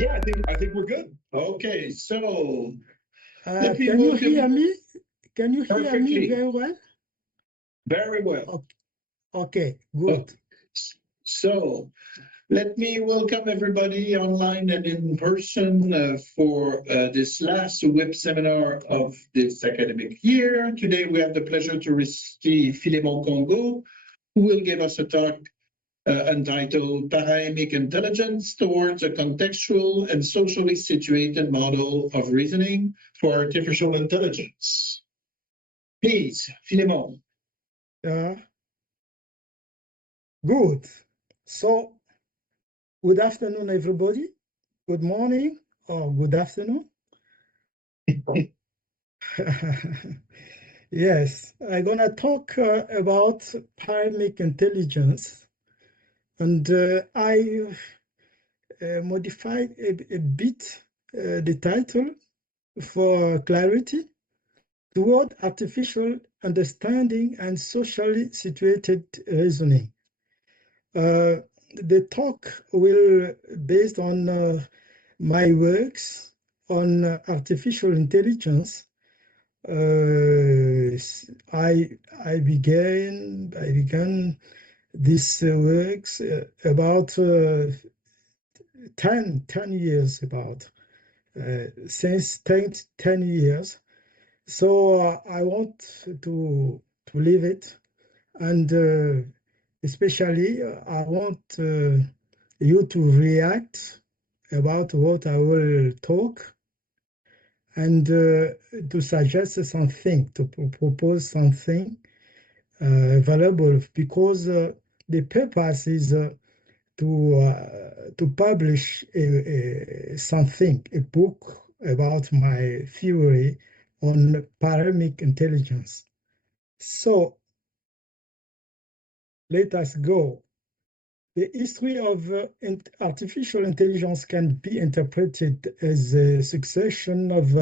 Yeah, I think we're good. Okay, so let me Can you welcome hear me? Can you hear me perfectly, very well? very well. Okay, Oh, good. so let me welcome everybody online and in person for this last web seminar of this academic year. Today we have the pleasure to receive Philemon Kongo, who will give us a talk entitled Paraemic Intelligence towards a contextual and socially situated model of reasoning for artificial intelligence. Please, Philemon. Uh, Good. So, good afternoon, everybody. Good morning or good afternoon. Yes, I'm gonna talk about paraemic intelligence, and I modified a bit the title for clarity toward artificial understanding and socially situated reasoning. The talk will based on my works on artificial intelligence. I began these works about 10 years about since 10 years. So I want to leave it, and especially I want you to react about what I will talk, and to suggest something, to propose something valuable, because the purpose is to publish something, a book about my theory on paraemic intelligence. So let us go. The history of artificial intelligence can be interpreted as a succession of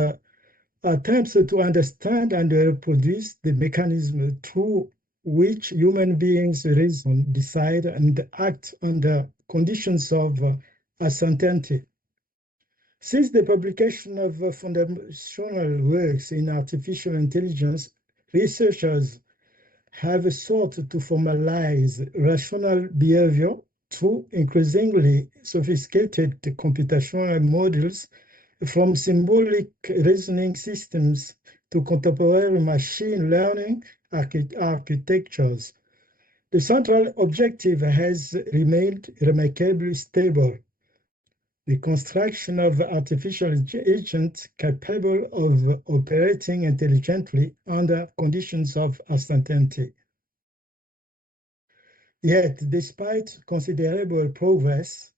attempts to understand and reproduce the mechanism through which human beings reason, decide, and act under conditions of uncertainty. Since the publication of foundational works in artificial intelligence, researchers have sought to formalize rational behavior through increasingly sophisticated computational models, from symbolic reasoning systems to contemporary machine learning architectures. The central objective has remained remarkably stable: the construction of artificial agents capable of operating intelligently under conditions of uncertainty. Yet, despite considerable progress,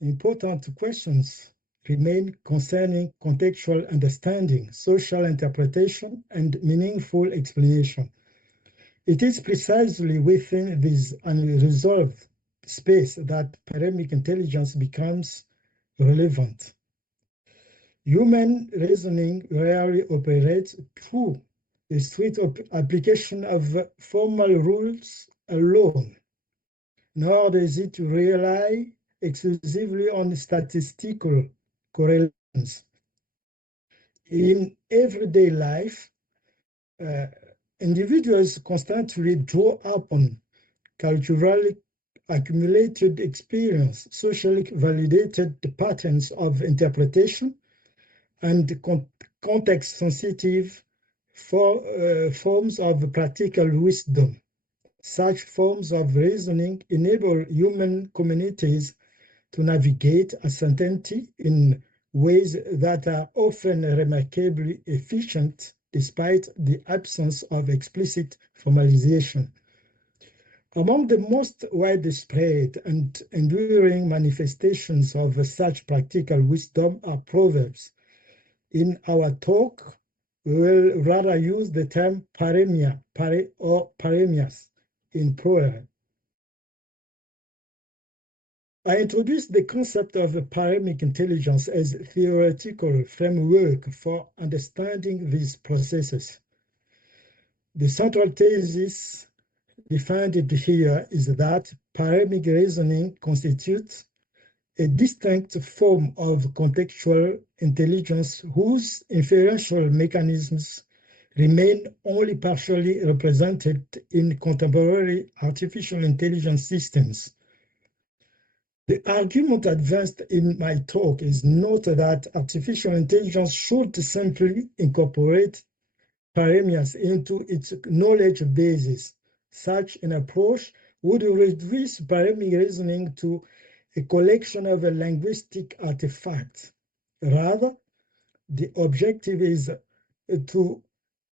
important questions remain concerning contextual understanding, social interpretation, and meaningful explanation. It is precisely within this unresolved space that paraemic intelligence becomes relevant. Human reasoning rarely operates through the strict application of formal rules alone, nor does it rely exclusively on statistical correlations. In everyday life, individuals constantly draw upon culturally accumulated experience, socially validated patterns of interpretation, and context-sensitive forms of practical wisdom. Such forms of reasoning enable human communities to navigate uncertainty in ways that are often remarkably efficient despite the absence of explicit formalization. Among the most widespread and enduring manifestations of such practical wisdom are proverbs. In our talk, we will rather use the term paraemia, or paraemias in plural. I introduced the concept of paraemic intelligence as a theoretical framework for understanding these processes. The central thesis defined here is that paraemic reasoning constitutes a distinct form of contextual intelligence whose inferential mechanisms remain only partially represented in contemporary artificial intelligence systems. The argument advanced in my talk is not that artificial intelligence should simply incorporate paraemics into its knowledge bases. Such an approach would reduce paraemic reasoning to a collection of linguistic artifacts. Rather, the objective is to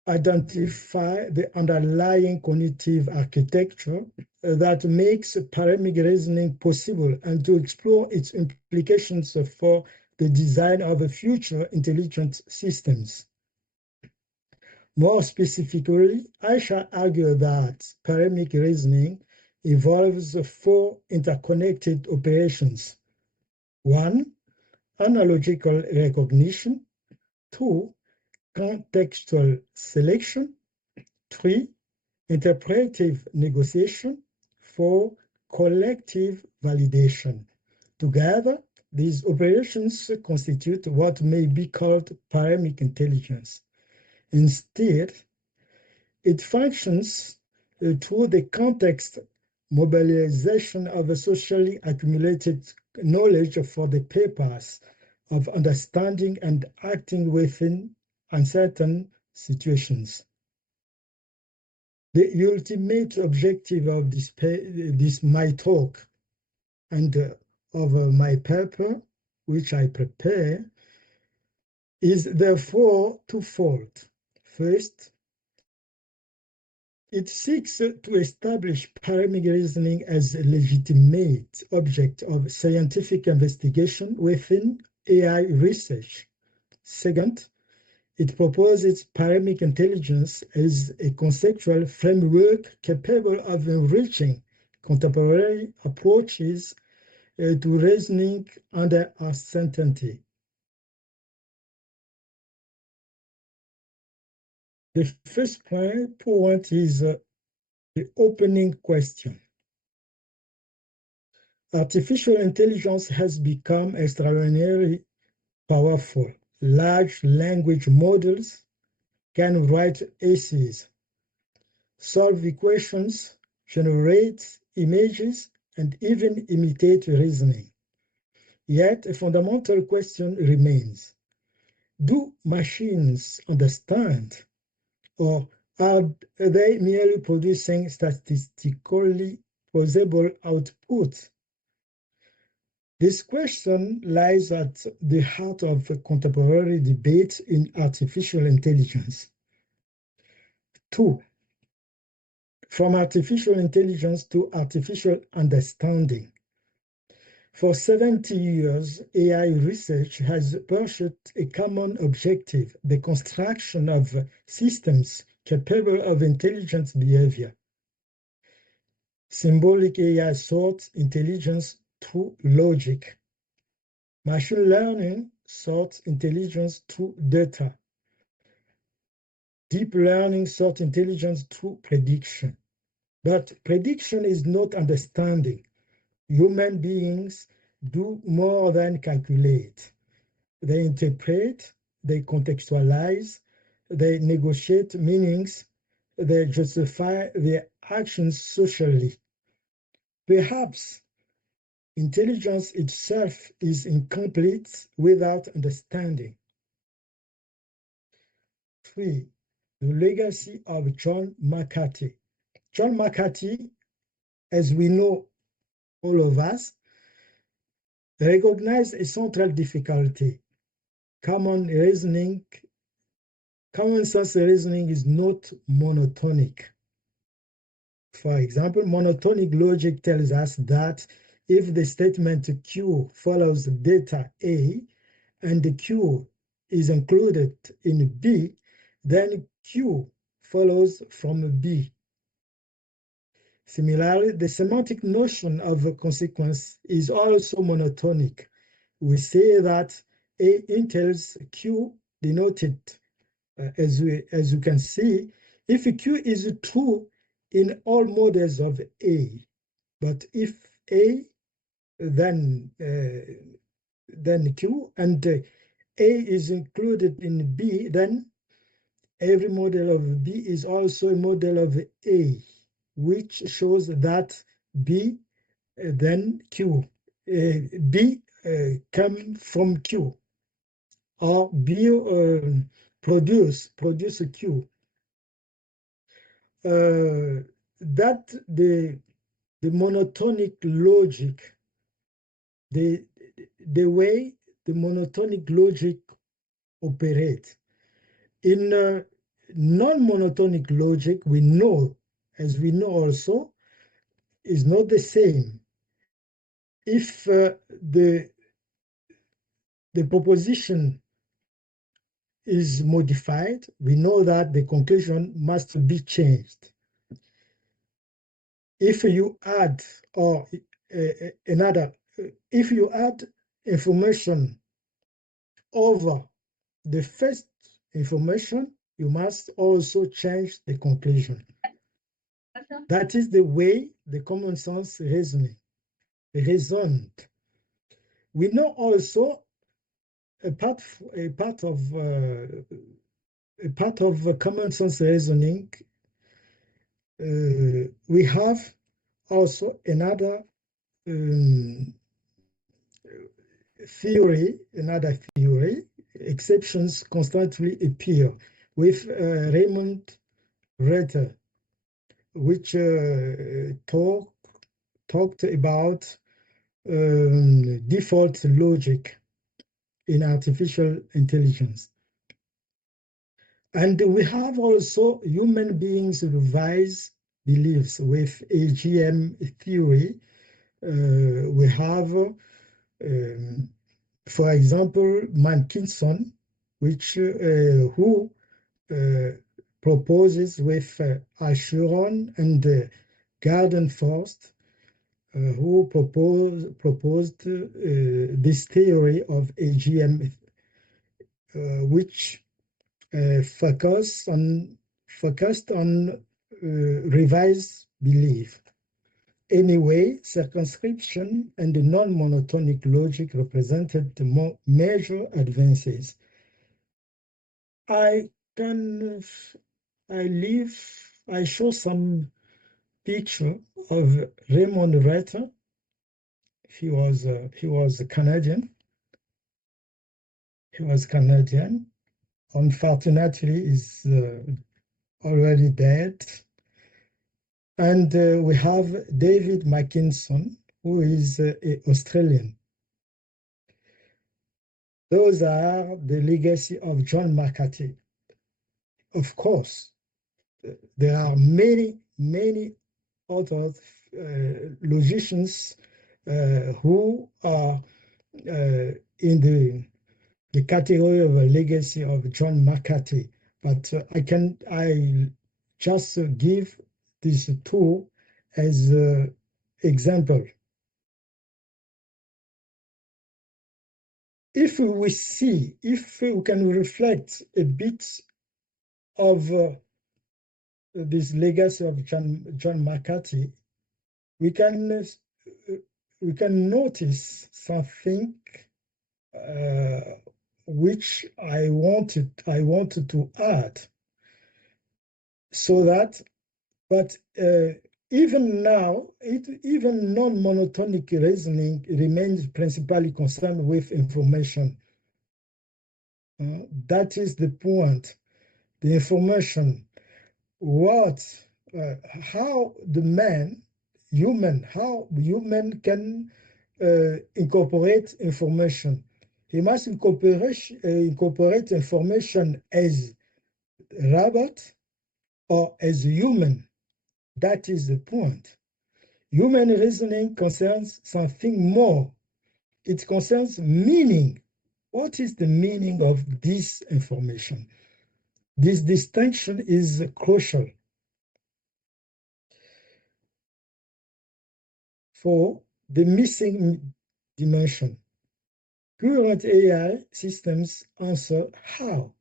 identify the underlying cognitive architecture that makes paraemic reasoning possible and to explore its implications for the design of future intelligent systems. More specifically, I shall argue that paraemic reasoning involves four interconnected operations. 1. Analogical recognition. 2. Contextual selection. 3. Interpretive negotiation. 4. Collective validation. Together, these operations constitute what may be called paraemic intelligence. Instead, it functions through the context mobilization of a socially accumulated knowledge for the purpose of understanding and acting within uncertain situations. The ultimate objective of my talk and of my paper, which I prepare, is therefore twofold. First, it seeks to establish paraemic reasoning as a legitimate object of scientific investigation within AI research. Second, it proposes paraemic intelligence as a conceptual framework capable of enriching contemporary approaches to reasoning under uncertainty. The first point is the opening question. Artificial intelligence has become extraordinarily powerful. Large language models can write essays, solve equations, generate images, and even imitate reasoning. Yet a fundamental question remains. Do machines understand, or are they merely producing statistically plausible outputs? This question lies at the heart of contemporary debate in artificial intelligence. 2. From artificial intelligence to artificial understanding. For 70 years, AI research has pursued a common objective, the construction of systems capable of intelligent behavior. Symbolic AI sought intelligence through logic. Machine learning sought intelligence through data. Deep learning sought intelligence through prediction. But prediction is not understanding. Human beings do more than calculate. They interpret, they contextualize, they negotiate meanings, they justify their actions socially. Perhaps intelligence itself is incomplete without understanding. 3. The legacy of John McCarthy. John McCarthy, as we know, all of us, recognized a central difficulty. Common sense reasoning is not monotonic. For example, monotonic logic tells us that if the statement Q follows data A and the Q is included in B, then Q follows from B. Similarly, the semantic notion of a consequence is also monotonic. We say that A entails Q denoted, as you can see, if Q is true in all models of A, but if A than Q, and A is included in B, then every model of B is also a model of A, which shows that B then Q. B come from Q, or B produce a Q. That the monotonic logic, the way the monotonic logic operates. In non-monotonic logic, we know, as we know also, is not the same. If the proposition is modified, we know that the conclusion must be changed. If you add if you add information over the first information, you must also change the conclusion. That is the way the common sense reasoning reasoned. We know also a part of common sense reasoning. We have also another theory, exceptions constantly appear, with Raymond Retter, which talked about default logic in artificial intelligence. And we have also human beings' revised beliefs with AGM theory. We have, for example, Mankinson, who proposes with Acheron and Gardenforst, who proposed this theory of AGM, which focused on revised belief. Anyway, circumscription and the non-monotonic logic represented the major advances. I show some picture of Raymond Retter. He was a Canadian. He was Canadian. Unfortunately, he's already dead. And we have David Mackinson, who is Australian. Those are the legacy of John McCarthy. Of course, there are many other logicians who are in the category of a legacy of John McCarthy, but I just give these two as an example. If we can reflect a bit of this legacy of John McCarthy, we can notice something which I wanted to add, so that, but even now, even non-monotonic reasoning remains principally concerned with information. That is the point. The information, how human can incorporate information. He must incorporate information as robot or as human. That is the point. Human reasoning concerns something more. It concerns meaning. What is the meaning of this information? This distinction is crucial. For the missing dimension, current AI systems answer how.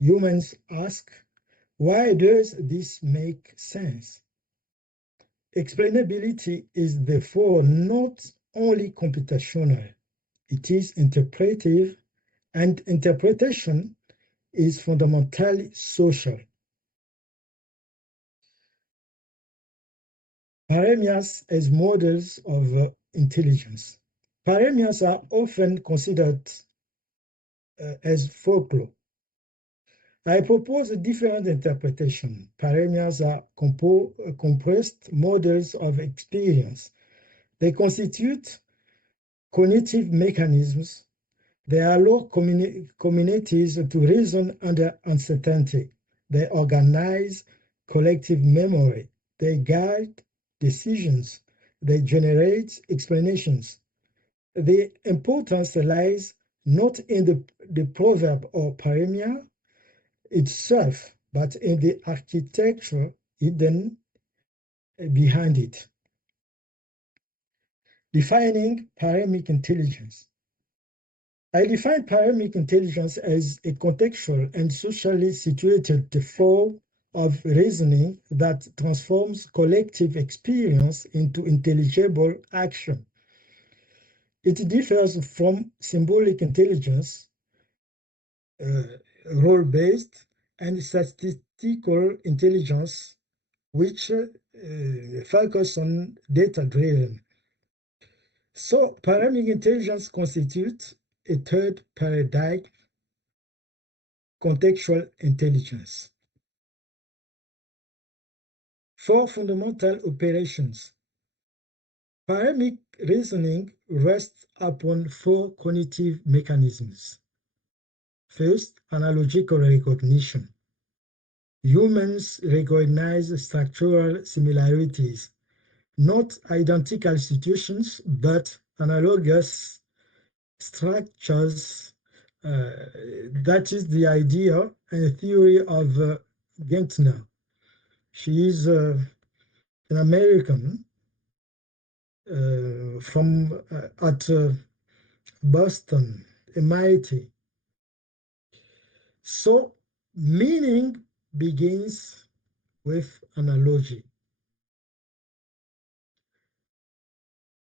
Humans ask, why does this make sense? Explainability is therefore not only computational. It is interpretive, and interpretation is fundamentally social. Paraemias as models of intelligence. Paraemias are often considered as folklore. I propose a different interpretation. Paraemias are compressed models of experience. They constitute cognitive mechanisms. They allow communities to reason under uncertainty. They organize collective memory. They guide decisions. They generate explanations. The importance lies not in the proverb or paraemia itself, but in the architecture hidden behind it. Defining paraemic intelligence. I define paraemic intelligence as a contextual and socially situated form of reasoning that transforms collective experience into intelligible action. It differs from symbolic intelligence, role-based, and statistical intelligence, which focus on data-driven. So, paraemic intelligence constitutes a third paradigm, contextual intelligence. 4 fundamental operations. Paraemic reasoning rests upon 4 cognitive mechanisms. First, analogical recognition. Humans recognize structural similarities, not identical situations, but analogous structures. That is the idea and theory of Gentner. She is an American from at Boston, MIT. So meaning begins with analogy.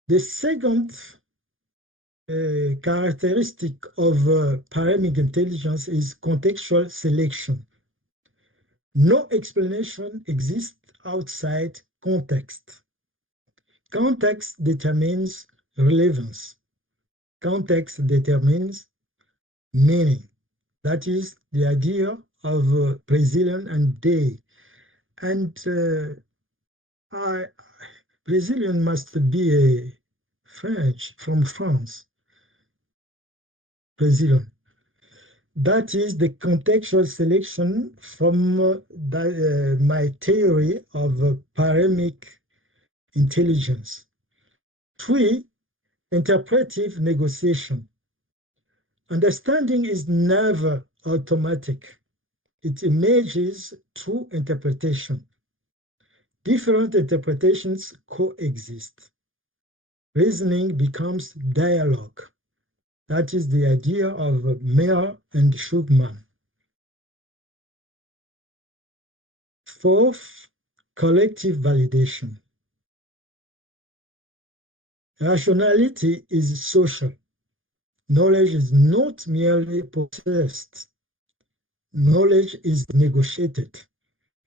The second characteristic of paraemic intelligence is contextual selection. No explanation exists outside context. Context determines relevance. Context determines meaning. That is the idea of Brazilian and they. And Brazilian must be a French from France. Brazilian. That is the contextual selection from my theory of paraemic intelligence. 3, interpretive negotiation. Understanding is never automatic. It emerges through interpretation. Different interpretations coexist. Reasoning becomes dialogue. That is the idea of Meyer and Schumann. 4th, collective validation. Rationality is social. Knowledge is not merely possessed. Knowledge is negotiated.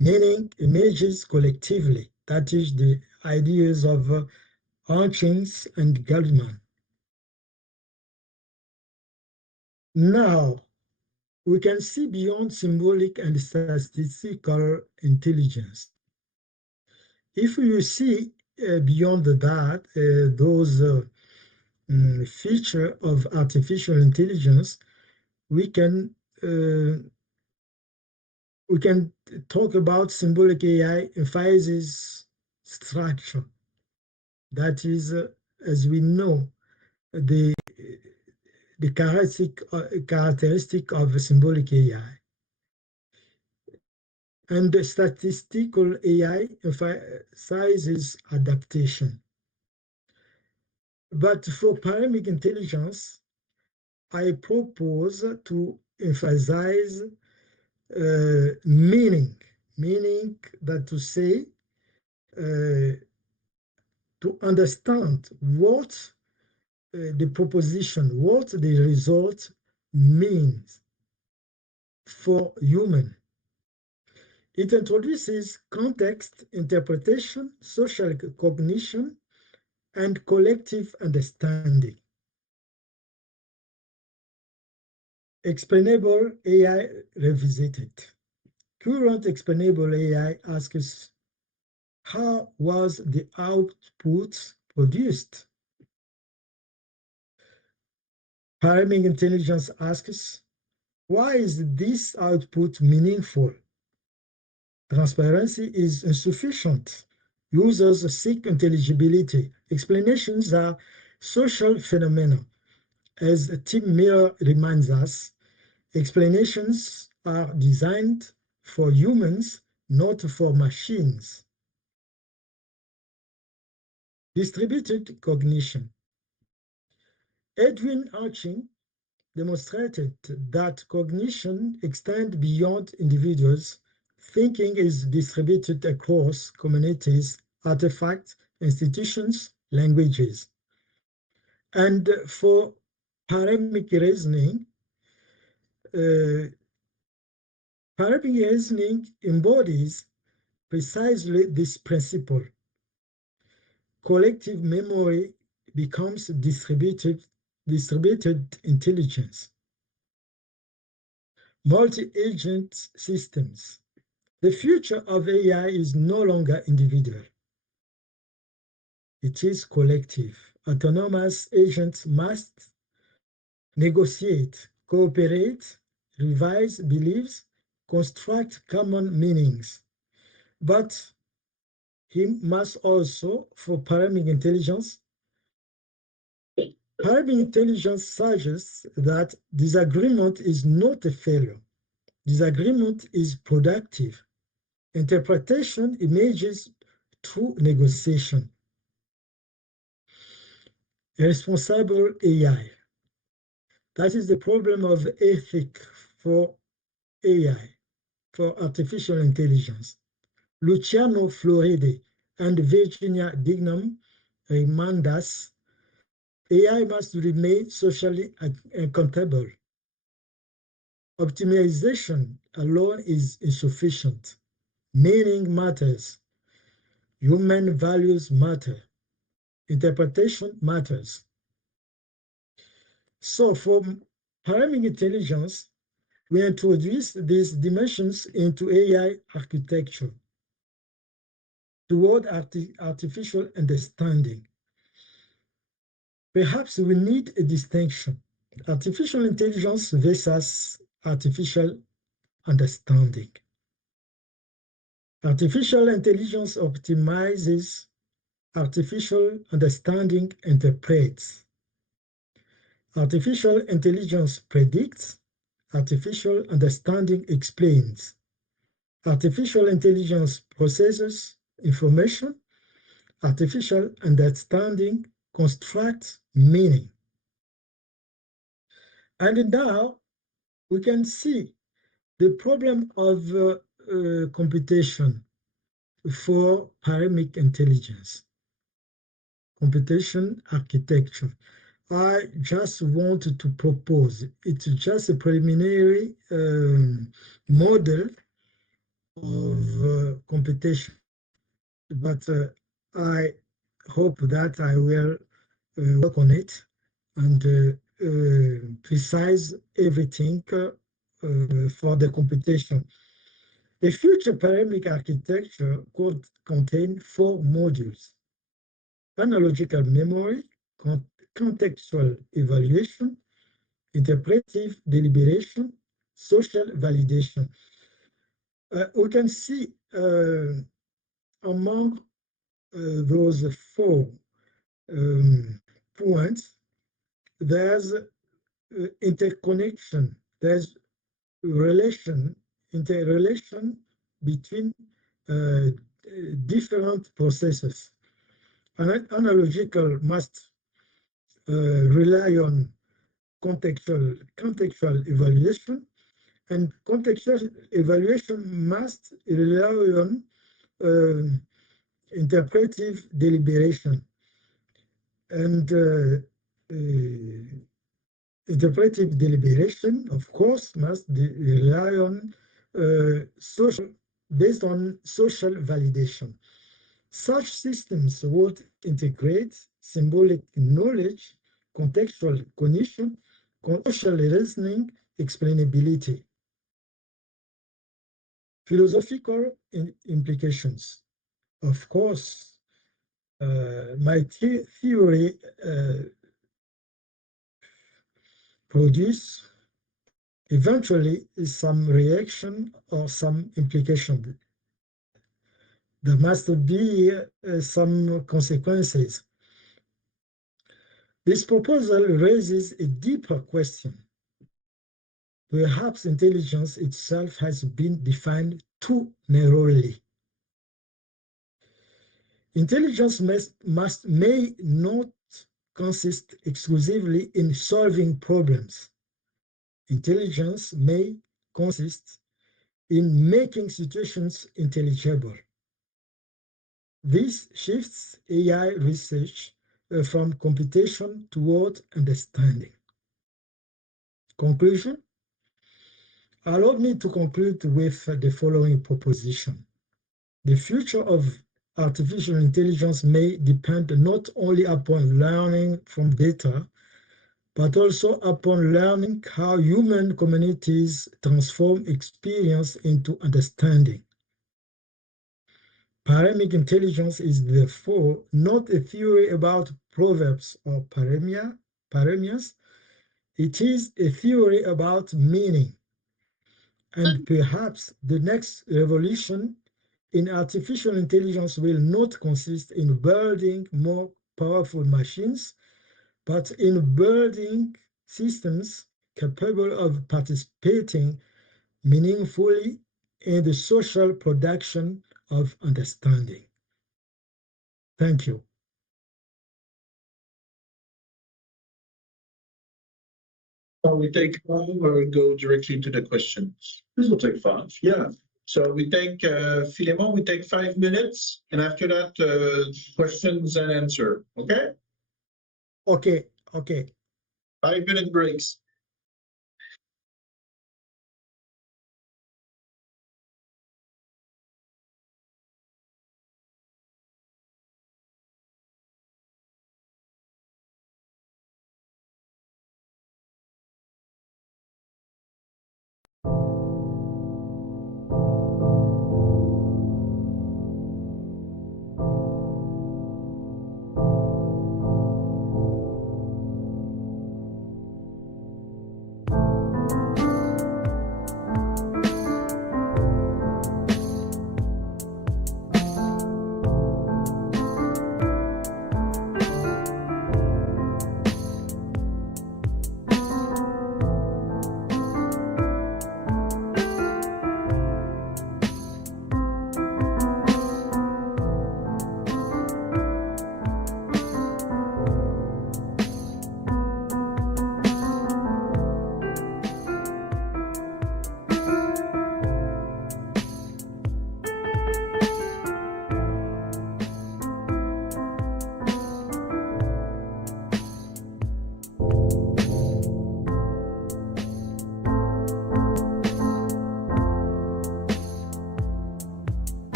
Meaning emerges collectively. That is the ideas of Hawkins and Goldman. Now, we can see beyond symbolic and statistical intelligence. If you see beyond that, those features of artificial intelligence, we can talk about symbolic AI CEFISES structure. That is, as we know, the characteristic of symbolic AI. And the statistical AI emphasizes adaptation. But for paraemic intelligence, I propose to emphasize meaning that to say, to understand what the proposition, what the result means for human. It introduces context, interpretation, social cognition, and collective understanding. Explainable AI revisited. Current explainable AI asks, how was the output produced? Paraemic Intelligence asks, why is this output meaningful? Transparency is insufficient. Users seek intelligibility. Explanations are social phenomena. As Tim Miller reminds us, explanations are designed for humans, not for machines. Distributed cognition. Edwin Arching demonstrated that cognition extends beyond individuals. Thinking is distributed across communities, artifacts, institutions, languages. And for paraemic reasoning, paraemic reasoning embodies precisely this principle. Collective memory becomes distributed intelligence. Multi-agent systems. The future of AI is no longer individual. It is collective. Autonomous agents must negotiate, cooperate, revise beliefs, construct common meanings. But he must also, for paraemic intelligence, paraemic intelligence suggests that disagreement is not a failure. Disagreement is productive. Interpretation emerges through negotiation. Responsible AI. That is the problem of ethics for AI, for artificial intelligence. Luciano Floride and Virginia Dignam remind us AI must remain socially accountable. Optimization alone is insufficient. Meaning matters. Human values matter. Interpretation matters. So for paraemic intelligence, we introduce these dimensions into AI architecture toward artificial understanding. Perhaps we need a distinction. Artificial intelligence versus artificial understanding. Artificial intelligence optimizes, artificial understanding interprets. Artificial intelligence predicts, artificial understanding explains. Artificial intelligence processes information, artificial understanding constructs meaning. And now we can see the problem of computation for paraemic intelligence, computation architecture. I just wanted to propose, it's just a preliminary model of computation, but I hope that I will work on it and precise everything for the computation. The future paraemic architecture could contain 4 modules: analogical memory, contextual evaluation, interpretive deliberation, social validation. We can see among those 4 points, there's interconnection, there's interrelation between different processes. Analogical must rely on contextual evaluation, and contextual evaluation must rely on interpretive deliberation. And interpretive deliberation, of course, must rely on based on social validation. Such systems would integrate symbolic knowledge, contextual cognition, social reasoning, explainability. Philosophical implications. Of course, my theory produce eventually some reaction or some implication. There must be some consequences. This proposal raises a deeper question. Perhaps intelligence itself has been defined too narrowly. Intelligence may not consist exclusively in solving problems. Intelligence may consist in making situations intelligible. This shifts AI research from computation toward understanding. Conclusion? Allow me to conclude with the following proposition. The future of artificial intelligence may depend not only upon learning from data, but also upon learning how human communities transform experience into understanding. Paraemic intelligence is therefore not a theory about proverbs or paremias. It is a theory about meaning. And perhaps the next revolution in artificial intelligence will not consist in building more powerful machines, but in building systems capable of participating meaningfully in the social production of understanding. Thank you. Shall we take 5 or go directly to the questions? This will take 5. Yeah. So we take Philemon, we take 5 minutes, and after that, questions and answer. Okay? Okay, okay. 5-minute breaks.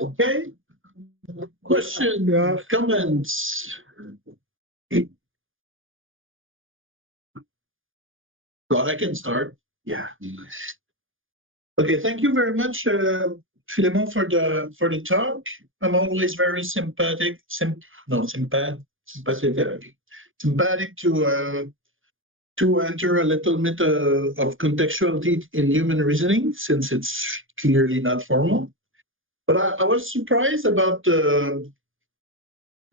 Okay. Question, Yeah. comments? God, I can start. Yeah. Okay, thank you very much, Philemon, for the talk. I'm always very sympathetic to enter a little bit of contextuality in human reasoning, since it's clearly not formal. But I was surprised about the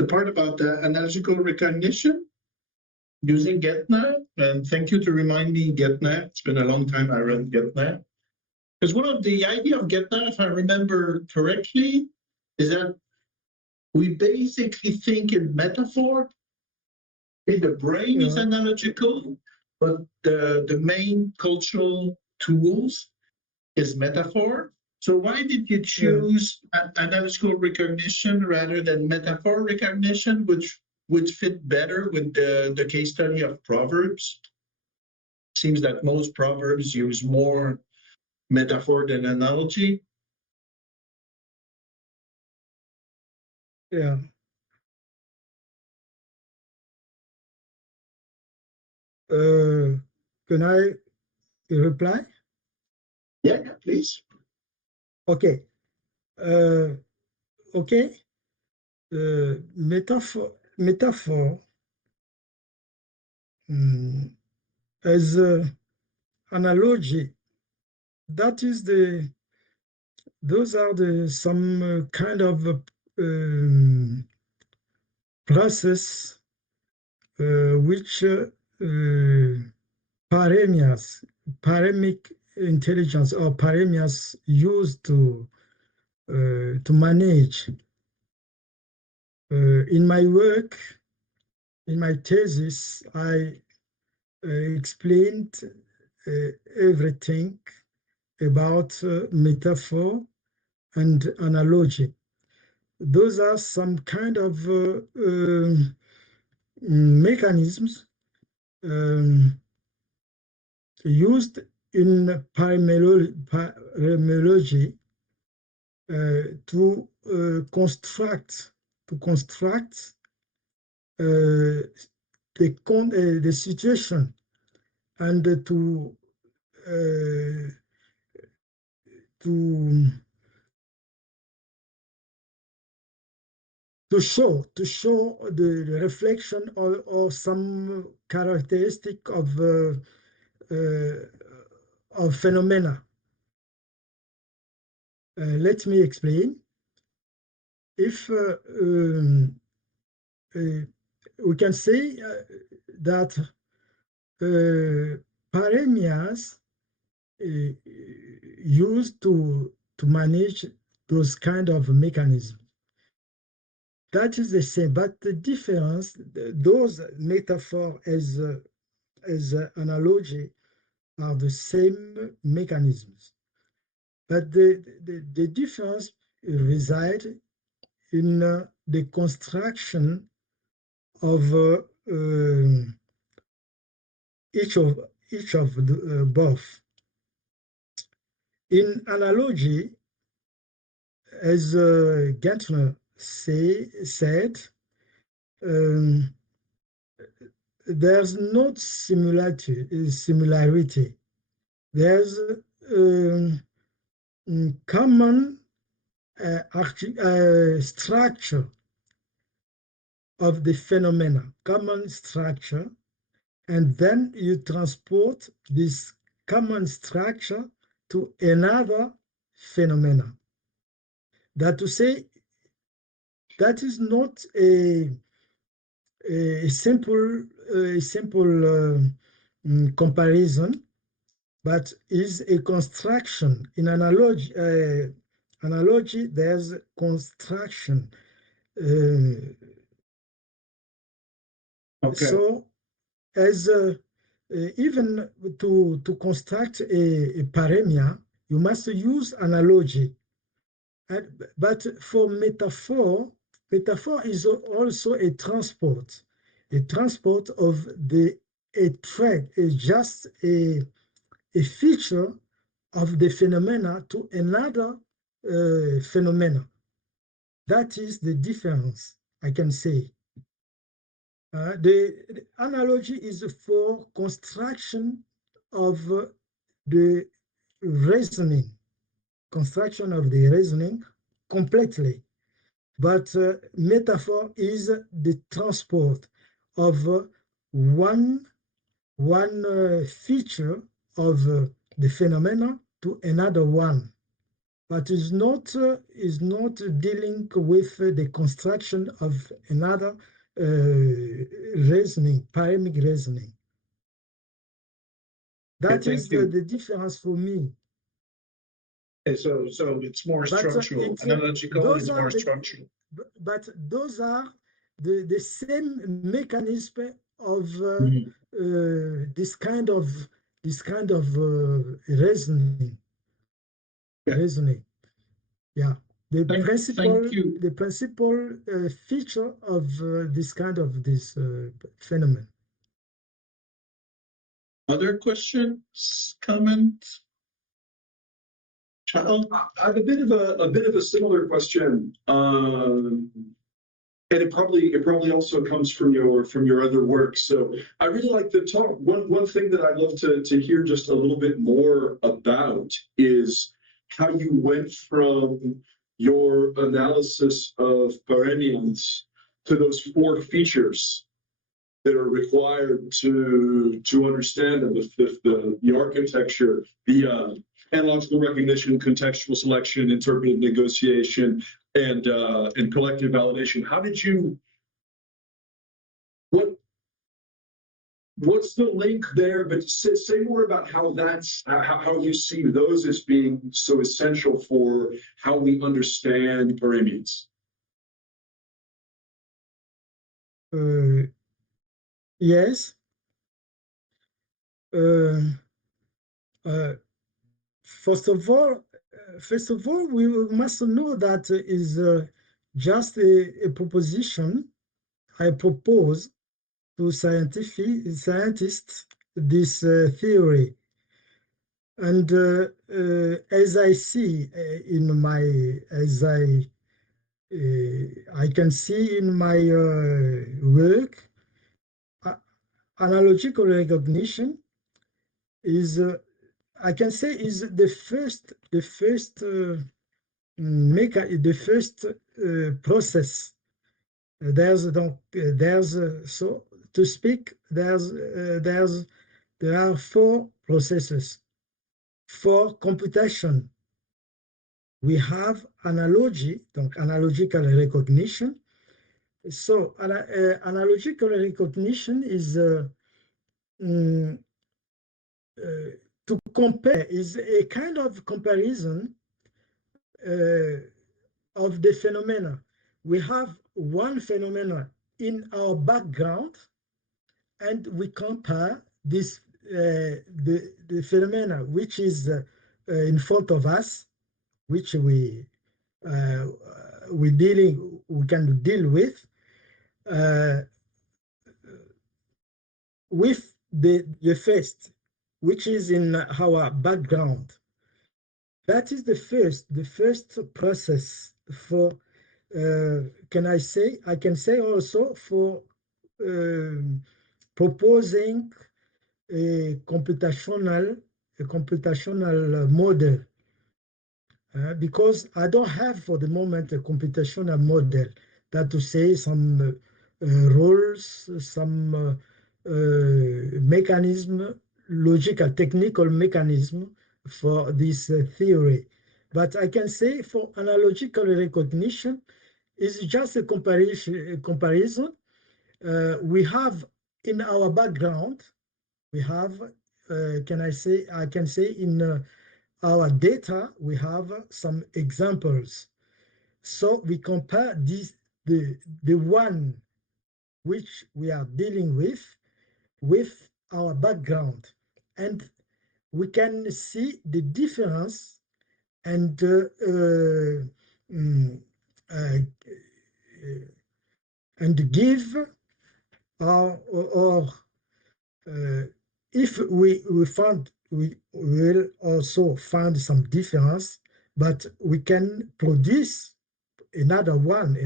part about the analogical recognition using GetNav. And thank you to remind me GetNav. It's been a long time I read GetNav. Because one of the idea of GetNav, if I remember correctly, is that we basically think in metaphor. The brain is analogical, but the main cultural tools is metaphor. So why did you choose analogical recognition rather than metaphor recognition, which would fit better with the case study of proverbs? Seems that most proverbs use more metaphor than analogy. Yeah. Can I reply? Yeah, please. Okay. Okay. Metaphor as analogy. That is those are some kind of process which Paraemic Intelligence or Paraemics use to manage. In my work, in my thesis, I explained everything about metaphor and analogy. Those are some kind of mechanisms used in paraemiology to construct the situation and to show the reflection or some characteristic of phenomena. Let me explain. If we can say that paraemias used to manage those kind of mechanisms. That is the same, but the difference, those metaphor as analogy are the same mechanisms. But the difference resides in the construction of each of both. In analogy, as Gantner said, there's no similarity. There's common structure of the phenomena, common structure, and then you transport this common structure to another phenomena. That to say, that is not a simple comparison, but is a construction. In analogy, there's construction. Okay. So, as even to construct a paraemia, you must use analogy. But for metaphor is also a transport of a thread, is just a feature of the phenomena to another phenomena. That is the difference, I can say. The analogy is for construction of the reasoning, construction of the reasoning completely. But metaphor is the transport of one feature of the phenomena to another one, but is not dealing with the construction of another reasoning, paraemic reasoning. That is the difference for me. So it's more structural. Analogical is more structural. But those are the same mechanism of this kind of reasoning. Yeah. Reasoning. Yeah. The Thank principal feature of this kind of this phenomenon. Other questions, comments? Charles? I have a bit of a similar question, and it probably also comes from your other work. So I really like the talk. One thing that I'd love to hear just a little bit more about is how you went from your analysis of Paraemians to those 4 features that are required to understand them, the architecture, the analogical recognition, contextual selection, interpretive negotiation, and collective validation. How did you? What's the link there? But say more about how how you see those as being so essential for how we understand Paraemians. Yes. First of all, we must know that is just a proposition I propose to scientists this theory. And as I see in my, I can see in my work, analogical recognition is, I can say, is the first process. There's so to speak, there are 4 processes for computation. We have analogy, donc analogical recognition. So analogical recognition is to compare, is a kind of comparison of the phenomena. We have one phenomena in our background, and we compare this the phenomena which is in front of us, which we can deal with the first, which is in our background. That is the first process for, I can say also for proposing a computational model, because I don't have for the moment a computational model, that to say some rules, some mechanism, logical, technical mechanism for this theory. But I can say for analogical recognition, it's just a comparison. We have in our background, we have, I can say in our data, we have some examples. So we compare the one which we are dealing with our background, and we can see the difference and give or if we will also find some difference, but we can produce another one,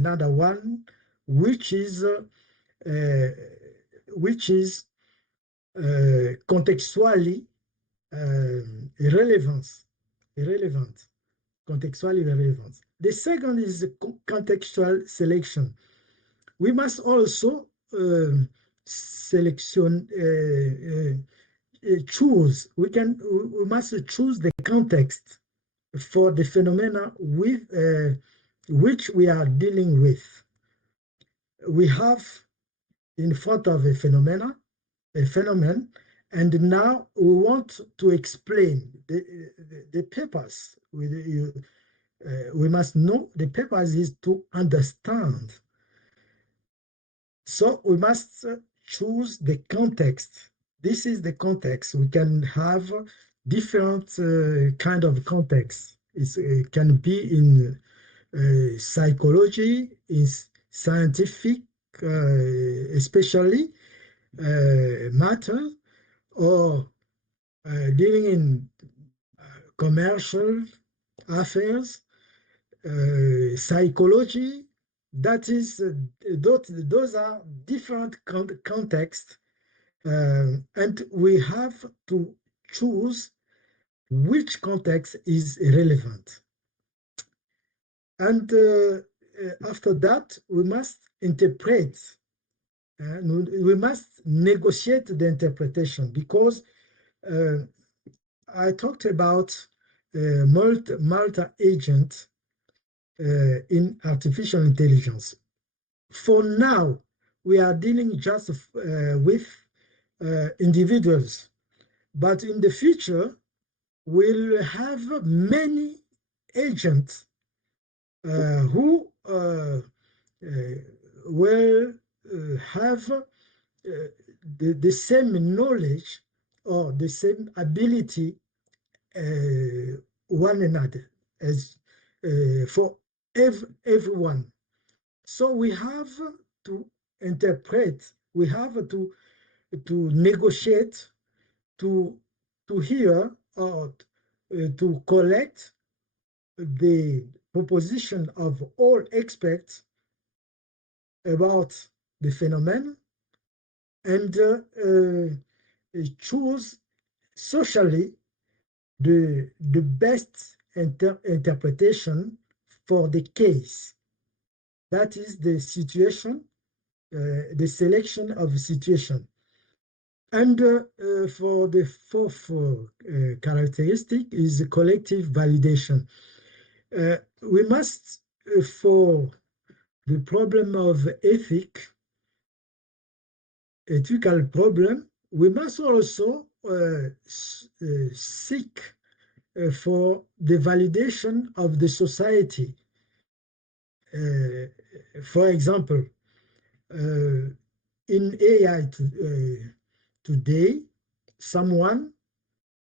which is contextually relevant. Contextually relevant. The second is contextual selection. We must also choose. We must choose the context for the phenomena with which we are dealing with. We have in front of a phenomenon, and now we want to explain the purpose. We must know the purpose is to understand. So we must choose the context. This is the context. We can have different kind of context. It can be in psychology, in scientific, especially matter, or dealing in commercial affairs, psychology. That is, those are different contexts, and we have to choose which context is relevant. And after that, we must interpret, and we must negotiate the interpretation, because I talked about multi-agent in artificial intelligence. For now, we are dealing just with individuals, but in the future, we'll have many agents who will have the same knowledge or the same ability one another as for everyone. So we have to interpret, we have to negotiate, to hear, or to collect the proposition of all experts about the phenomenon, and choose socially the best interpretation for the case. That is the situation, the selection of the situation. And for the fourth characteristic is collective validation. We must, for the problem of ethical problem, we must also seek for the validation of the society. For example, in AI today, someone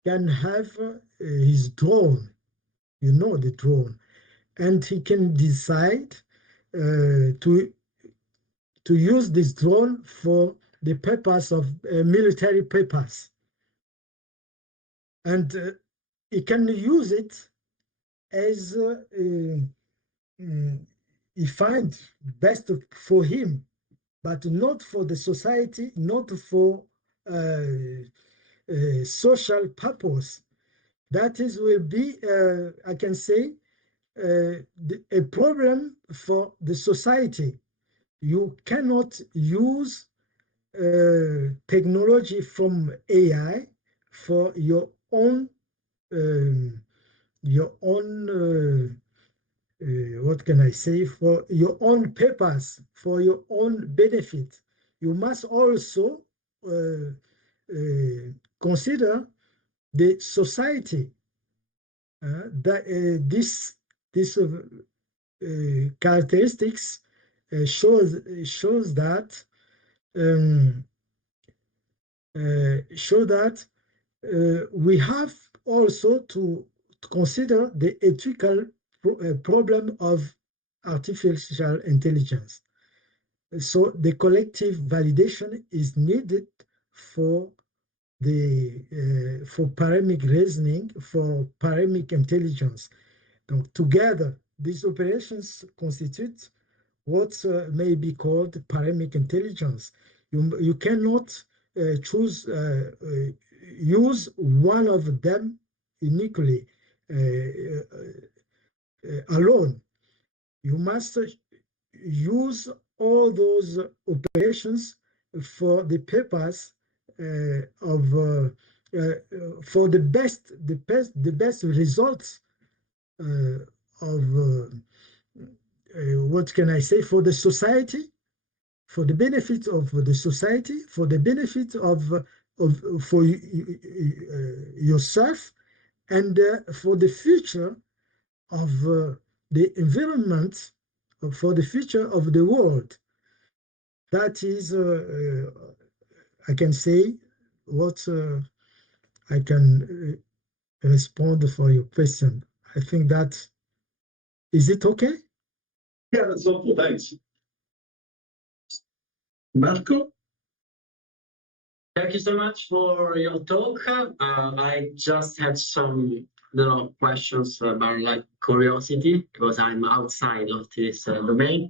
can have his drone, the drone, and he can decide to use this drone for the purpose of military purpose. And he can use it as he finds best for him, but not for the society, not for social purpose. That is will be, I can say, a problem for the society. You cannot use technology from AI for your own what can I say, for your own purpose, for your own benefit. You must also consider the society. This characteristics shows that we have also to consider the ethical problem of artificial intelligence. So the collective validation is needed for paraemic reasoning, for paraemic intelligence. So together, these operations constitute what may be called paraemic intelligence. You cannot use one of them uniquely alone. You must use all those operations for the purpose for the best results of what can I say, for the society, for the benefit of the society, for the benefit of for yourself, and for the future of the environment, for the future of the world. That is, I can say, what I can respond for your question. I think that, is it okay? Yeah, that's helpful. Thanks. Marco? Thank you so much for your talk. I just had some little questions about like curiosity, because I'm outside of this domain.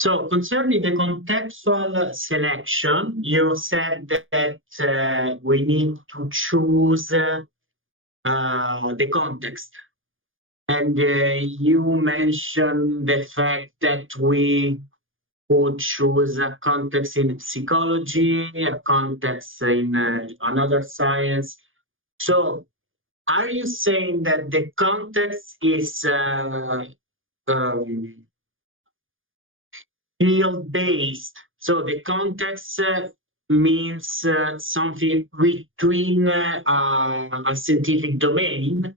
So concerning the contextual selection, you said that we need to choose the context. And you mentioned the fact that we could choose a context in psychology, a context in another science. So are you saying that the context is field-based? So the context means something between a scientific domain,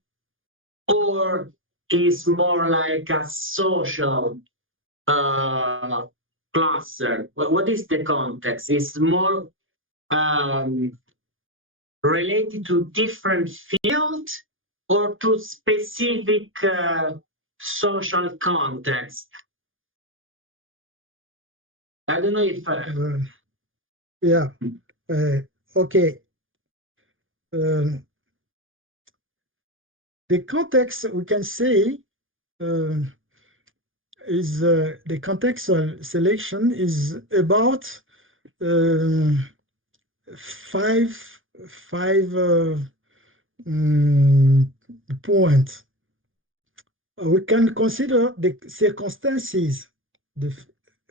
or is more like a social cluster? What is the context? It's more related to different fields or to specific social context? I don't know if yeah, okay. The context, we can say, is the contextual selection is about five points. We can consider the circumstances.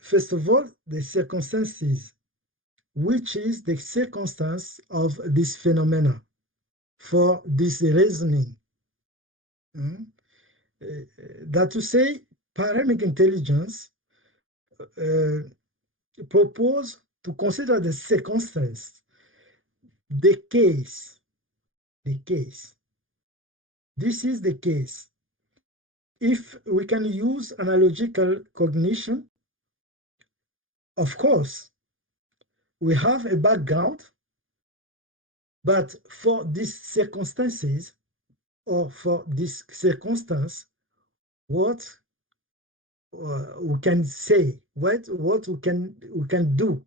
First of all, the circumstances, which is the circumstance of this phenomena for this reasoning. That to say, paraemic intelligence propose to consider the circumstance, the case. This is the case. If we can use analogical cognition, of course, we have a background, but for these circumstances, or for this circumstance, what we can say, what we can do.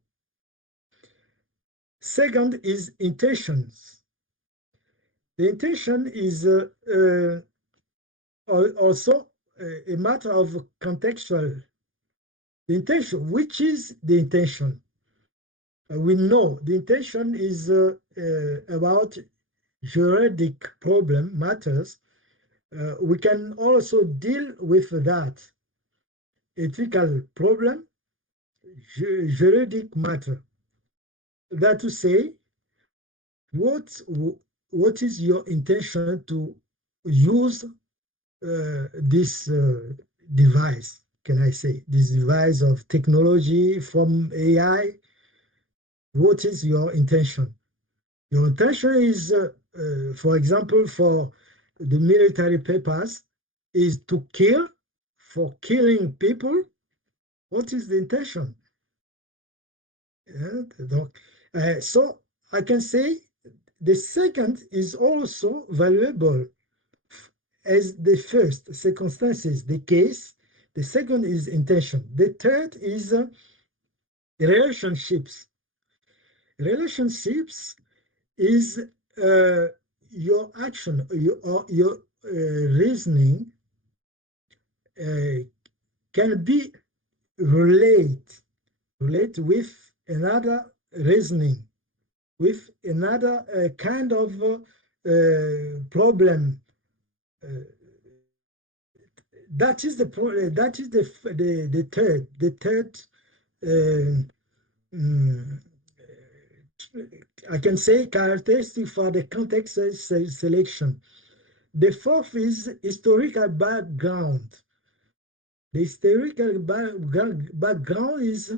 Second is intentions. The intention is also a matter of contextual. The intention, which is the intention? We know the intention is about juridic problem matters. We can also deal with that ethical problem, juridic matter. That to say, what is your intention to use this device? Can I say this device of technology from AI? What is your intention? Your intention is, for example, for the military purpose, is to kill, for killing people. What is the intention? So I can say the second is also valuable as the first, circumstances, the case. The second is intention. The third is relationships. Relationships is your action, your reasoning can be relate with another reasoning, with another kind of problem. That is the third mm, I can say characteristic for the context selection. The fourth is historical background. The historical background is,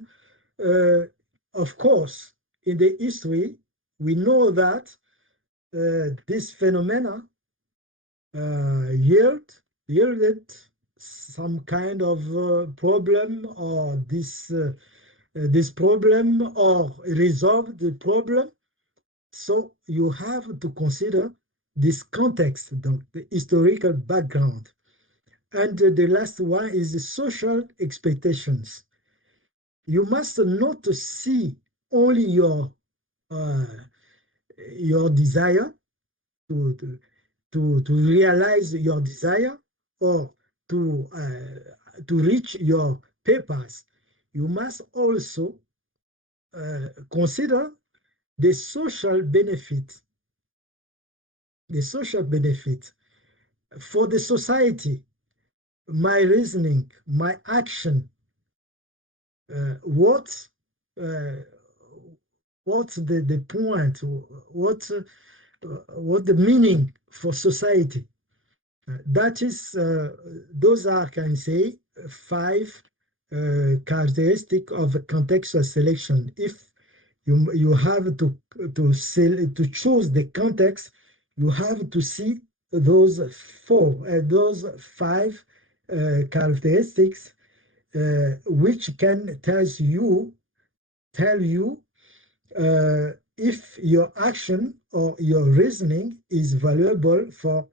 of course, in the history, we know that this phenomena yielded some kind of problem, or this problem, or resolve the problem. So you have to consider this context, the historical background. And the last one is the social expectations. You must not see only your desire to realize your desire, or to reach your purpose. You must also consider the social benefit for the society. My reasoning, my action, what's the point, what the meaning for society. That is, those are, can I say, 5 characteristics of contextual selection. If you have to choose the context, you have to see those 5 characteristics, which can tell you if your action or your reasoning is valuable for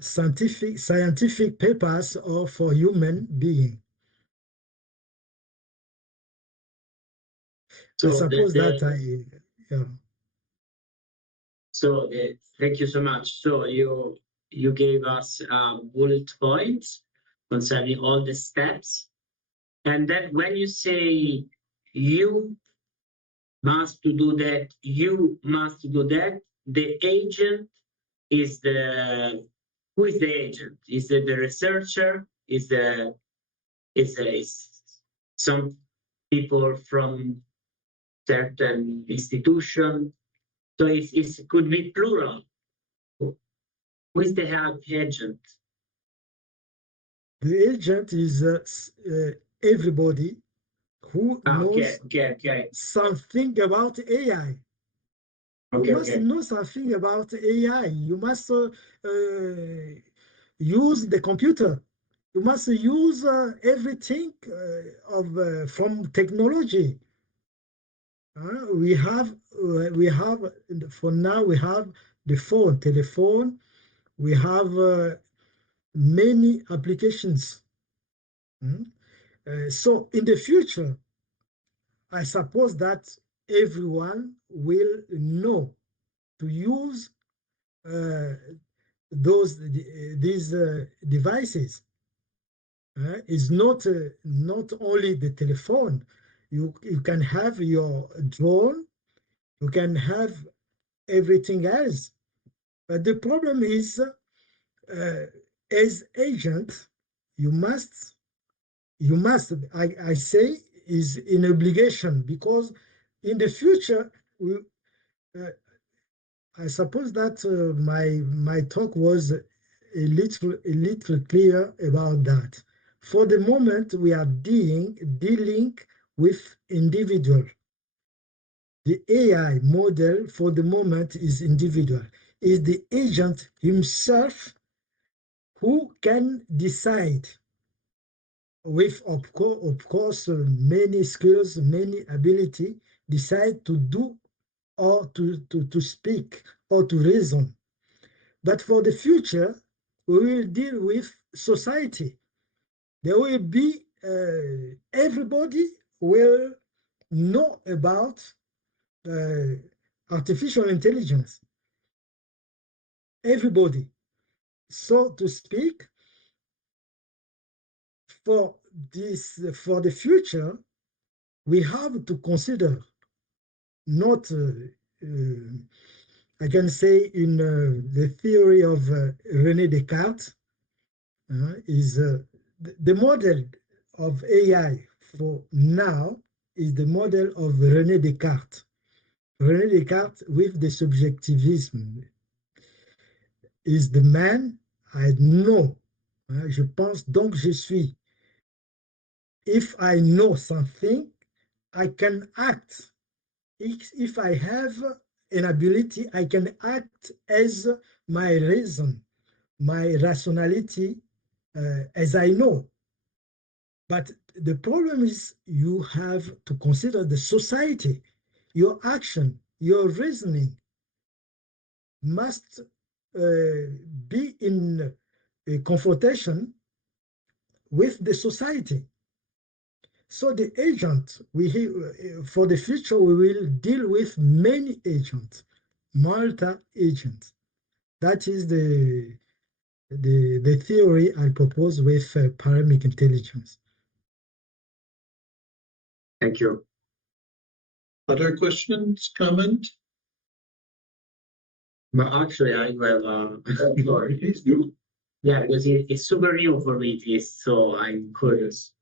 scientific purpose or for human being. So I suppose yeah. So thank you so much. So you gave us bullet points concerning all the steps, and then when you say you must do that, you must do that, the agent is who is the agent? Is it the researcher? Is some people from certain institution? So it could be plural. Who is the agent? The agent is everybody who knows something about AI. You must know something about AI. You must use the computer. You must use everything from technology. We have for now, we have the telephone. We have many applications. So in the future, I suppose that everyone will know to use these devices. It's not only the telephone. You can have your drone. You can have everything else. But the problem is, as agent, you must. I say is an obligation, because in the future, I suppose that my talk was a little clear about that. For the moment, we are dealing with individual. The AI model for the moment is individual. Is the agent himself who can decide with, of course, many skills, many ability, decide to do or to speak or to reason. But for the future, we will deal with society. There will be, everybody will know about artificial intelligence. Everybody. so to speak, for the future, we have to consider not, I can say, in the theory of René Descartes, is the model of AI for now is the model of René Descartes. René Descartes with the subjectivisme is the man I know. Je pense donc je suis. If I know something, I can act. If I have an ability, I can act as my reason, my rationality, as I know. But the problem is you have to consider the society. Your action, your reasoning must be in a confrontation with the society. So the agent, for the future, we will deal with many agents, multi-agents. That is the theory I propose with Paraemic Intelligence. Thank you. Other questions, comment? But actually, I will. Sorry, please do. Yeah, because it's super new for me, this, so I'm curious.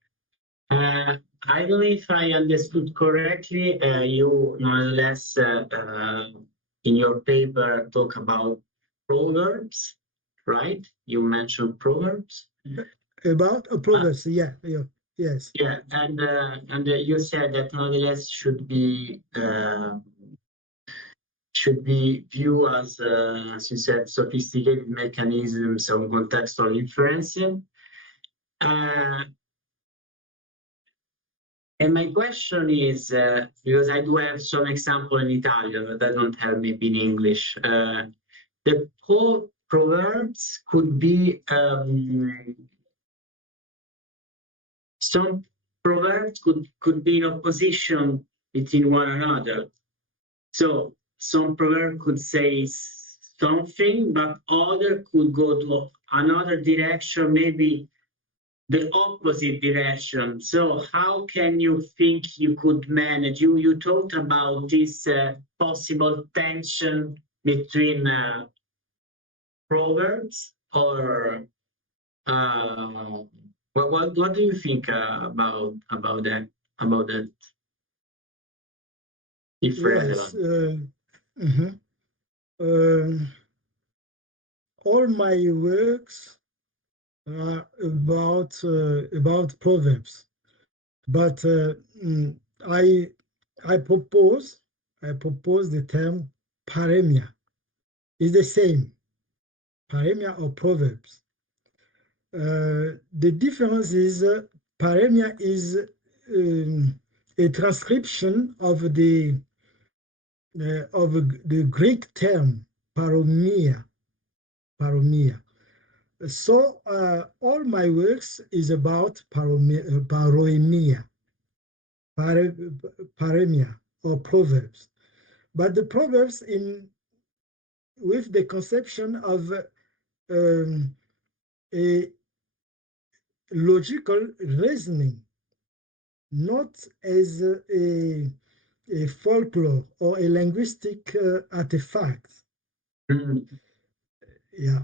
I don't know if I understood correctly. You nonetheless, in your paper, talk about proverbs, right? You mentioned proverbs. About proverbs, yeah, yes. Yeah, and you said that nonetheless should be viewed as you said, sophisticated mechanisms of contextual inferencing. And my question is, because I do have some example in Italian, but I don't have maybe in English. The proverbs could be, some proverbs could be in opposition between one another. So some proverb could say something, but other could go to another direction, maybe the opposite direction. So how can you think you could manage? You talked about this possible tension between proverbs, or what do you think about that? About that, if Yes. relevant. All my works are about proverbs, but I propose the term paremia. It's the same, paremia or proverbs. The difference is paremia is a transcription of the Greek term paromia. So all my works is about paroemia, paremia, or proverbs. But the proverbs with the conception of a logical reasoning, not as a folklore or a linguistic artifact. Yeah.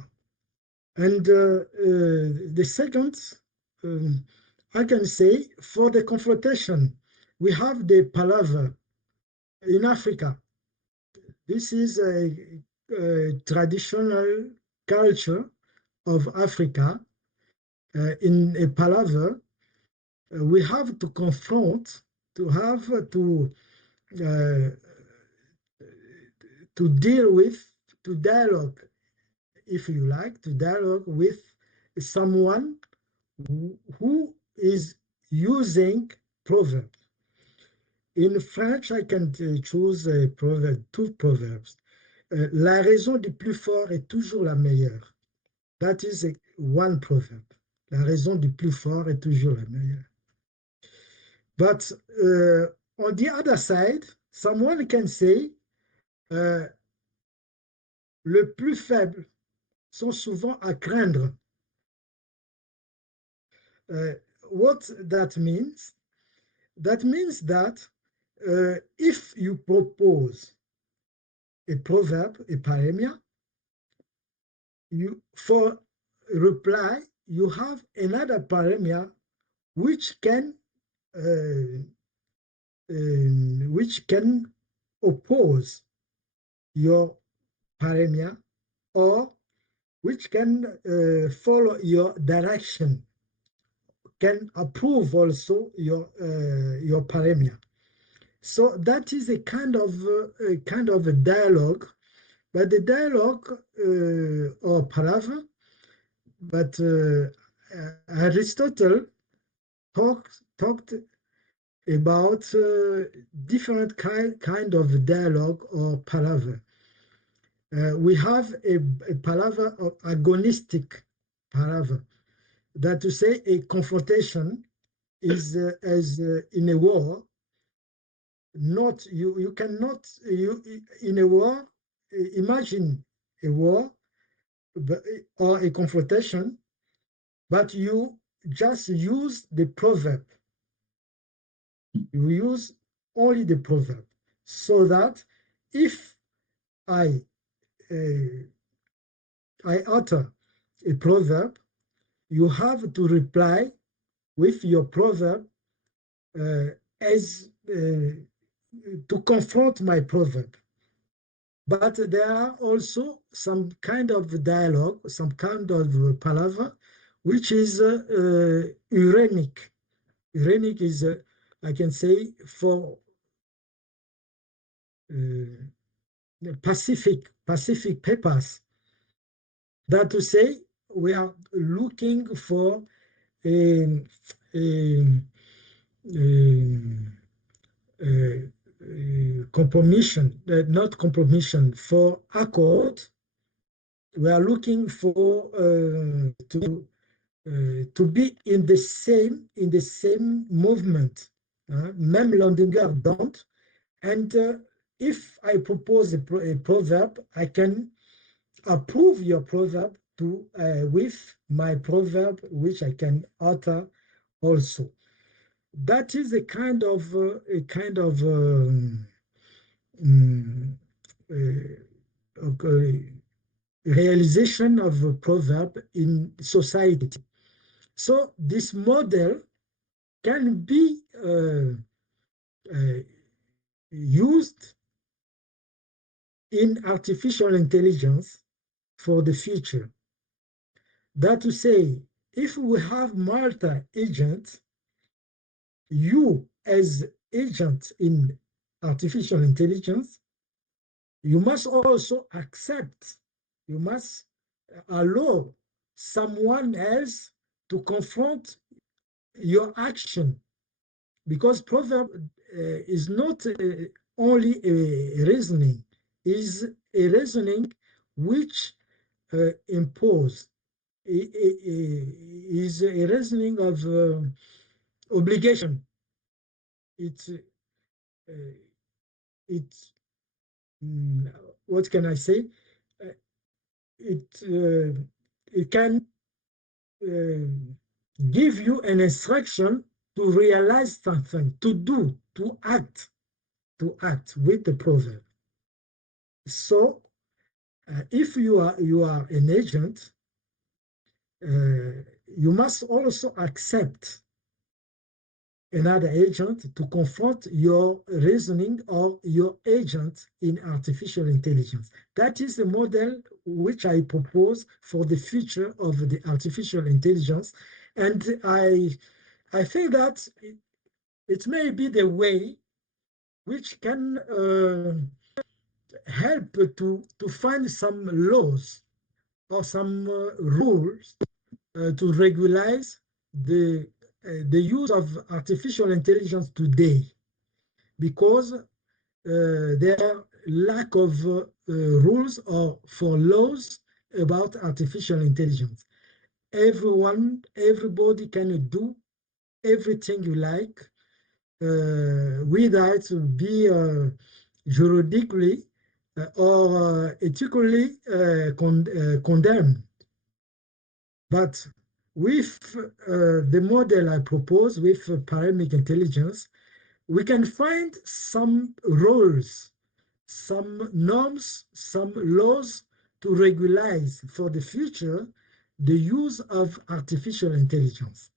And the second, I can say, for the confrontation, we have the palaver in Africa. This is a traditional culture of Africa. In a palaver, we have to confront, to deal with, to dialogue, if you like, to dialogue with someone who is using proverbs. In French, I can choose a proverb, two proverbs. La raison du plus fort est toujours la meilleure. That is one proverb. La raison du plus fort est toujours la meilleure. But on the other side, someone can say le plus faible sont souvent à craindre. What that means? That means that if you propose a proverb, a paraemia, for reply, you have another paraemia which can oppose your paraemia, or which can follow your direction, can approve also your paraemia. So that is a kind of a dialogue, but the dialogue or palaver. But Aristotle talked about different kind of dialogue or palaver. We have a palaver of agonistic palaver, that to say a confrontation is as in a war. Not you cannot in a war. Imagine a war or a confrontation, but you just use the proverb. You use only the proverb, so that if I utter a proverb, you have to reply with your proverb as to confront my proverb. But there are also some kind of dialogue, some kind of palaver, which is Uranic. Uranic is, I can say, for Pacific papers. That to say, we are looking for a compromission, not compromission, for accord. We are looking for to be in the same movement, même longueur d'onde. And if I propose a proverb, I can approve your proverb with my proverb, which I can utter also. That is a kind of realization of a proverb in society. So this model can be used in artificial intelligence for the future. That to say, if we have multi-agents, you as agent in artificial intelligence, you must also accept, you must allow someone else to confront your action, because proverb is not only a reasoning, is a reasoning which impose, is a reasoning of obligation. What can I say? It can give you an instruction to realize something, to do, to act with the proverb. So if you are an agent, you must also accept another agent to confront your reasoning or your agent in artificial intelligence. That is the model which I propose for the future of the artificial intelligence. And I think that it may be the way which can help to find some laws or some rules to regulate the use of artificial intelligence today, because there are lack of rules or for laws about artificial intelligence. Everybody can do everything you like without be juridically or ethically condemned. But with the model I propose with paraemic intelligence, we can find some rules, some norms, some laws to regulate for the future the use of artificial intelligence.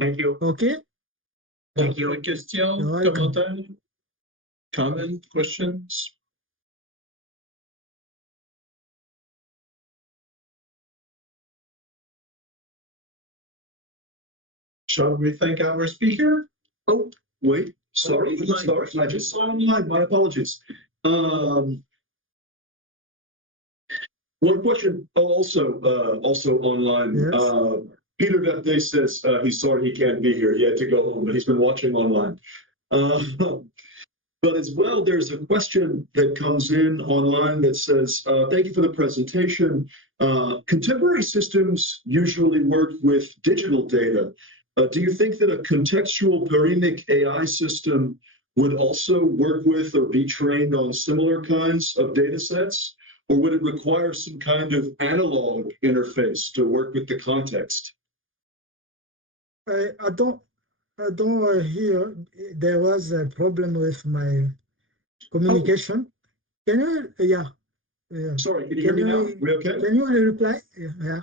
Thank you. Okay? Thank you. Question, You're welcome. commentaire, comment, questions? Shall we thank our speaker? Oh, wait, sorry, I just saw online, my apologies. One question, also online. Yes. Peter Verde says he's sorry he can't be here. He had to go home, but he's been watching online. But as well, there's a question that comes in online that says, thank you for the presentation. Contemporary systems usually work with digital data. Do you think that a contextual paraemic AI system would also work with or be trained on similar kinds of data sets? Or would it require some kind of analog interface to work with the context? I don't hear. There was a problem with my communication. Can you, yeah. Sorry, can you hear me now? We okay? Can you reply? Yeah.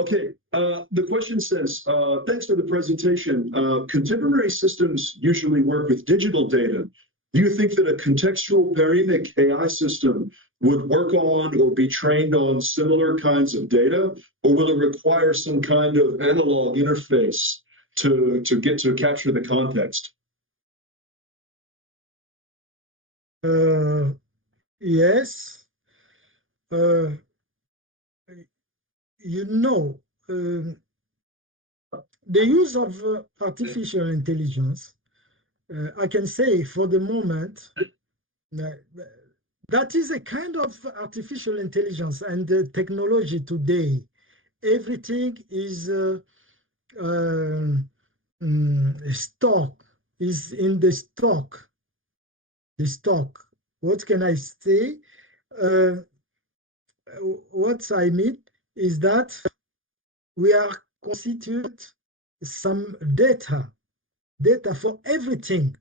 Okay, the question says, thanks for the presentation. Contemporary systems usually work with digital data. Do you think that a contextual paraemic AI system would work on or be trained on similar kinds of data, or will it require some kind of analog interface to capture the context? Yes. You know, the use of artificial intelligence, I can say for the moment, that is a kind of artificial intelligence and technology today. Everything is stock, is in the stock. The stock. What can I say? What I mean is that we are constitute some data for everything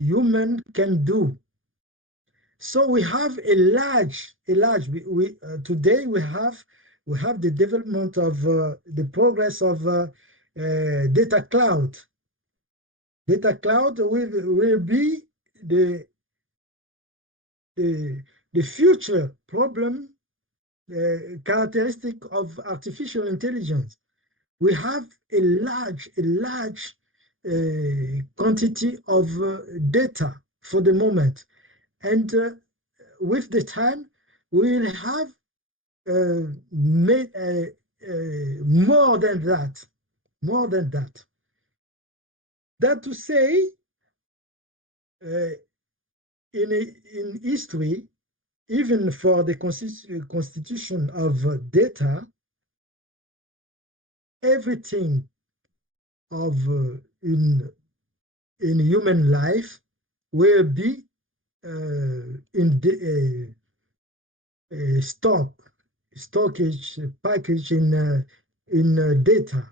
human can do. So we have a large. We today we have the development of the progress of data cloud. Data cloud will be the future problem characteristic of artificial intelligence. We have a large quantity of data for the moment, and with the time we will have more than that. That to say, in history, even for the constitution of data, everything of in human life will be in the storage package in data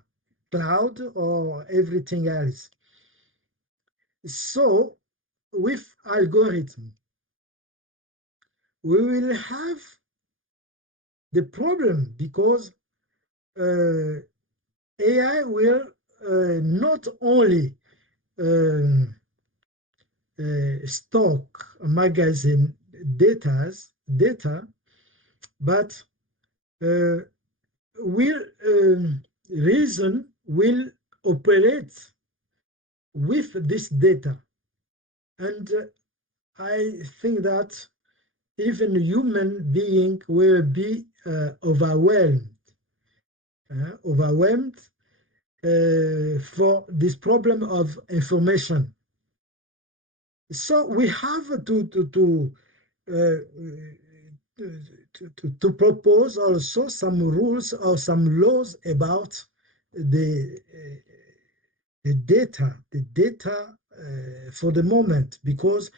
cloud or everything else. So with algorithm, we will have the problem because AI will not only stock magazine data, but will reason will operate with this data. And I think that even human being will be overwhelmed for this problem of information. So we have to propose also some rules or some laws about the data for the moment, because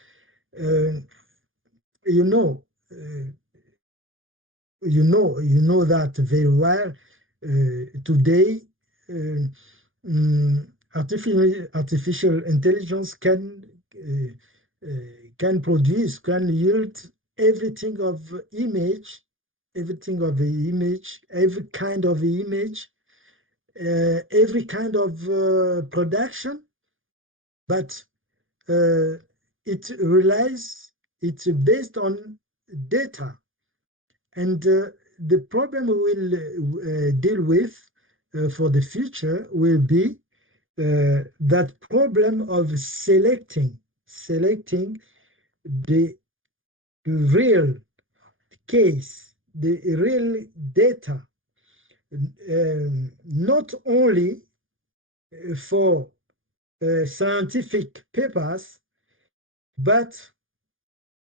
you know that very well. Today, artificial intelligence can yield everything of image, every kind of image, every kind of production, but it's based on data. And the problem we'll deal with for the future will be that problem of selecting the real case, the real data, not only for scientific papers, but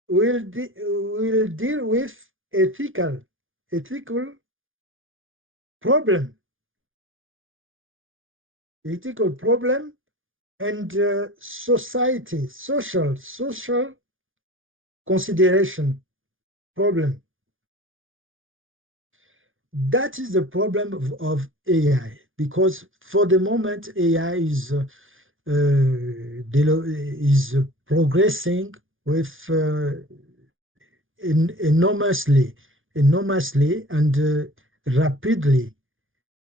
we'll deal with ethical problem, and social consideration problem. That is the problem of AI, because for the moment AI is progressing with enormously and rapidly.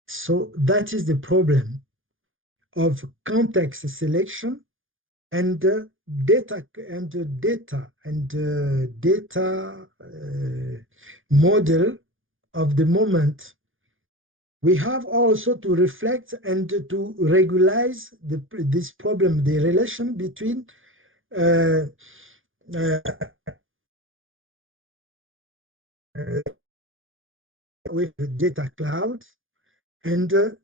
So that is the problem of context selection and data model of the moment. We have also to reflect and to regularize this problem, the relation between with data cloud and the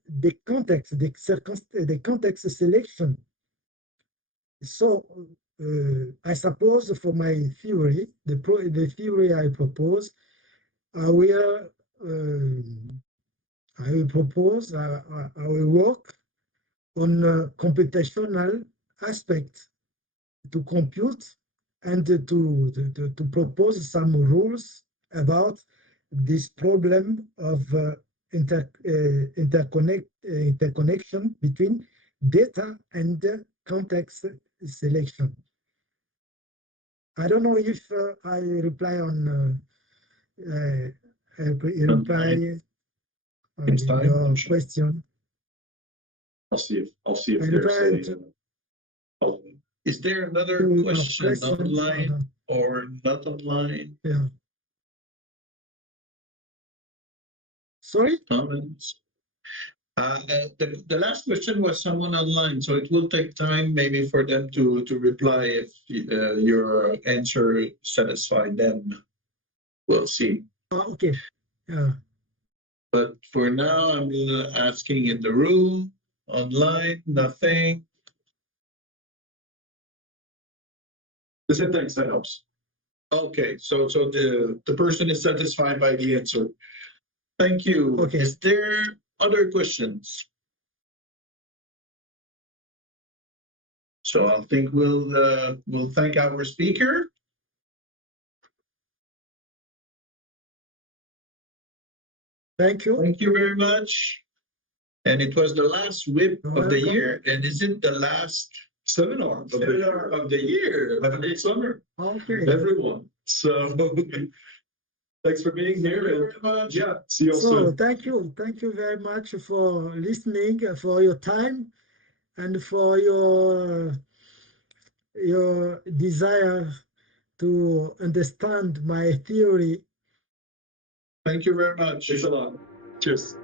context selection. So I suppose for my theory, the theory I propose, I will work on computational aspects to compute and to propose some rules about this problem of interconnection between data and context selection. I don't know if I reply on your question. I'll see if there's a. Is there another question online or not online? Yeah. Sorry? Comments? The last question was someone online, so it will take time maybe for them to reply if your answer satisfied them. We'll see. Okay. Yeah. But for now, I'm asking in the room, online, nothing. The same thing, that helps. Okay, so the person is satisfied by the answer. Thank you. Okay. Is there other questions? So I think we'll thank our speaker. Thank you. Thank you very much. And it was the last WIP You're of the welcome. year. And is it the last Seminar of the year? Have a great summer, Okay. everyone. So thanks for being here. Thank you very much. Yeah, see you all So soon. thank you very much for listening, for your time, and for your desire to understand my theory. Thank you very much. Thanks a lot. Cheers.